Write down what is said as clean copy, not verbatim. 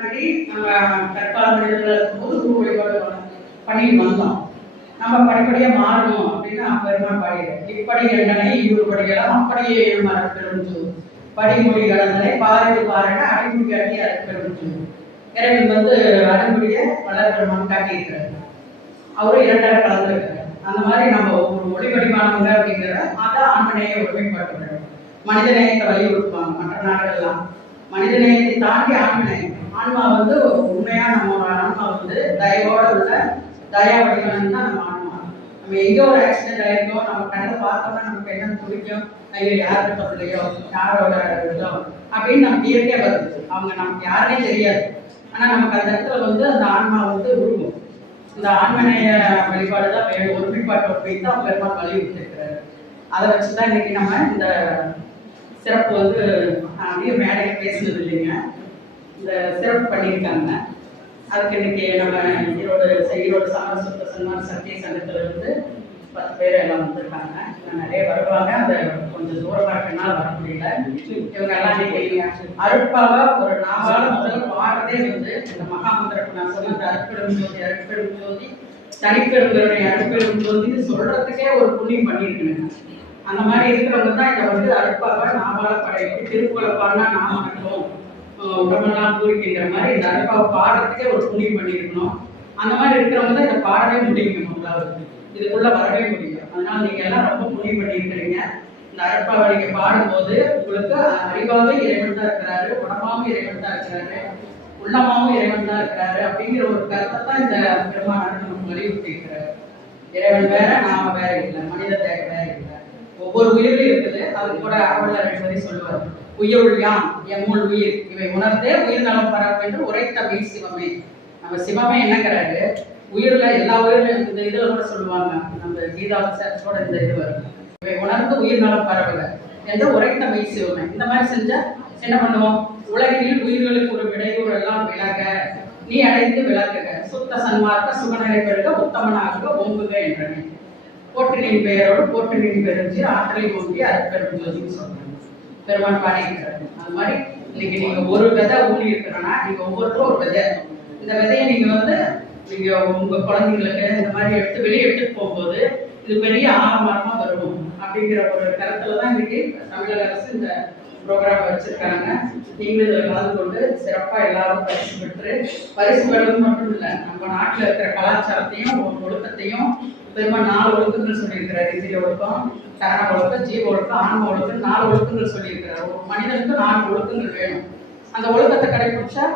முன்னாடி நம்ம தற்கால மனிதர்கள் இருக்கும்போது குரு வழிபாடு பண்ணிட்டு வந்தோம். நம்ம படிப்படியாக மாறணும் அப்படின்னு பெருமாள் பாடிடுறோம். இப்படி எண்ணனை இருபடியெல்லாம் அப்படியே மரப்பெருஞ்சு படிமொழி கடந்தனை பாரதி பாருங்க அடிமுடி அடி அரைப்பெருஞ்சு. இறைவன் அடிமுடியை வளர் பெருமான் காட்டியிருக்கிறார். அவரும் இரண்டரை கலந்துருக்கிறார். அந்த மாதிரி நம்ம ஒரு ஒளி வடிவானவங்க அப்படிங்கிறத அதை ஆண்மனையை ஒருமைப்பாட்டுறாங்க. மனிதநேயத்தை வலியுறுத்துவாங்க மற்ற நாடுகள்லாம். மனிதநேயத்தை தாண்டி ஆண்மநேயம். ஆன்மா உண்மையா நம்மளோட ஆன்மா தயவோட உள்ள தயா வடிவம் தான் நம்ம ஆன்மா. நம்ம எங்கேயோ ஒரு ஆக்சிடென்ட் ஆயிருக்கோம், நம்ம கண்ணை பார்த்தோம்னா நமக்கு என்ன பிடிக்கும், ஐயோ யாருக்கு தப்பில்லையோ யாரோட இதோ அப்படின்னு நமக்கு இயற்கையாக வருது. அவங்க நமக்கு யாருனே தெரியாது. ஆனால் நமக்கு அந்த இடத்துல அந்த ஆன்மா உருவும். இந்த ஆண்மனைய வழிபாடு தான் வேணும். ஒருமைப்பாட்டு ஒருமைத்து தான் பெருமாள் வலியுறுத்திருக்கிறாரு. அதை வச்சுதான் இன்னைக்கு நம்ம இந்த சிறப்பு அப்படியே மேடையை பேசுனது இல்லைங்க, இந்த சிறப்பு பண்ணியிருக்காங்க. அதுக்கு இன்னைக்கு நம்ம ஈரோடு சமரசுத்த சன்மான் சத்திய சங்கத்துல 10 பேர் எல்லாம் வந்திருக்காங்க. நிறைய வருவாங்க. அந்த கொஞ்சம் தூரமாக இருக்கனால வர முடியல. இவங்க எல்லாம் இன்னைக்கு அருட்பாவை ஒரு நாவால முதல்ல பாடுறதே இந்த மகாமந்திரக்கு நான் சொன்ன அந்த அருட்பெரும் ஜோதி அருட்பெரும் ஜோதி தனிப்பெருங்கருணை அருட்பெரும் ஜோதின்னு சொல்றதுக்கே ஒரு புண்ணியம் பண்ணியிருக்கணுங்க. அந்த மாதிரி இருக்கிறவங்க தான் இதை அருட்பாவை நாவால படைப்பு திருக்குறளை பாடினா நாம நடக்கும் உடம்பெல்லாம் பூரிக்கின்ற மாதிரி இந்த அருட்பாவை பாடுறதுக்கே ஒரு புண்ணியம் பண்ணியிருக்கணும். அந்த மாதிரி இருக்கிறவங்க தான் இதை பாடவே முடியும். நம்மளாவது இதுக்குள்ள வரவே முடியும். அதனால நீங்க எல்லாம் ரொம்ப புண்ணியம் பண்ணியிருக்கிறீங்க. இந்த அருட்பாவை நீங்க பாடும்போது உங்களுக்கு அறிவாவே இறைவன் தான் இருக்கிறாரு, உடம்பாவும் இறைவன் தான் இருக்கிறாரு, உள்ளமாவும் இறைவன் தான் இருக்கிறாரு அப்படிங்கிற ஒரு கருத்தை தான் இந்த பெருமானார் நமக்கு வலியுறுத்தி இருக்கிறாரு. இறைவன் வேற நாம வேற இல்லை, மனித தேவை வேற இல்லை. ஒவ்வொரு உயிரும் இருக்குது. அது கூட அவள 2 வரை சொல்லுவார். உயிருள் யாம் எம்முள் உயிர் இவை உணர்ந்தே உயிர் நலம் பெற என்று உரைத்த மெய் சிவமே. நம்ம சிவமே என்னங்கிறாரு, உயிர்ல எல்லா உயிரிலும் இந்த இதுல கூட சொல்லுவாங்க, நம்ம கீதாவசோட இந்த இது வரும், இவை உணர்ந்து உயிர் நலம் பரவல என்று உரைத்த மெய் சிவமே. இந்த மாதிரி செஞ்சா என்ன பண்ணுவோம், உலகில் உயிர்களுக்கு ஒரு விடையூறு எல்லாம் விலக நீ அடைந்து விளக்குக சுத்த சன்மார்க்க சுகநிலை பெருக உத்தமனாக ஓங்குக என்றனே. போற்றினின் பெயரோடு போற்றினின் பெருஞ்சி ஆற்றலை ஓங்கி அருட்பெரும் ஜோதின்னு சொல்றாங்க. பெருமான் பாடிக்கிறாரு. அது மாதிரி இன்னைக்கு நீங்க ஒரு விதை ஊனி இருக்கிறோன்னா நீங்க ஒவ்வொருத்தரும் ஒரு விதை. இந்த விதையை நீங்க உங்க குழந்தைங்களுக்கு இந்த மாதிரி வெளியே எடுத்துட்டு போகும்போது இது பெரிய ஆலமரமா வரும் அப்படிங்கிற ஒரு கருத்துல தான் இன்னைக்கு தமிழக அரசு இந்த ப்ரோக்ராம் வச்சிருக்காங்க. நீங்களும் இதில் கலந்து கொண்டு சிறப்பா எல்லாரும் பரிசு பெறுவது மட்டும் இல்லை, நம்ம நாட்டில் இருக்கிற கலாச்சாரத்தையும் ஒழுக்கத்தையும் பெருமாள் 4 ஒழுக்கங்கள் சொல்லியிருக்கிறார். இந்திய ஒழுக்கம், கரண ஒழுக்கம், ஜீவ ஒழுக்கம், ஆன்ம ஒழுக்கம் 4 ஒழுக்கங்கள் சொல்லியிருக்கிறார். ஒரு மனிதனுக்கு 4 ஒழுக்கங்கள் வேணும். அந்த ஒழுக்கத்தை கடைபிடிச்சா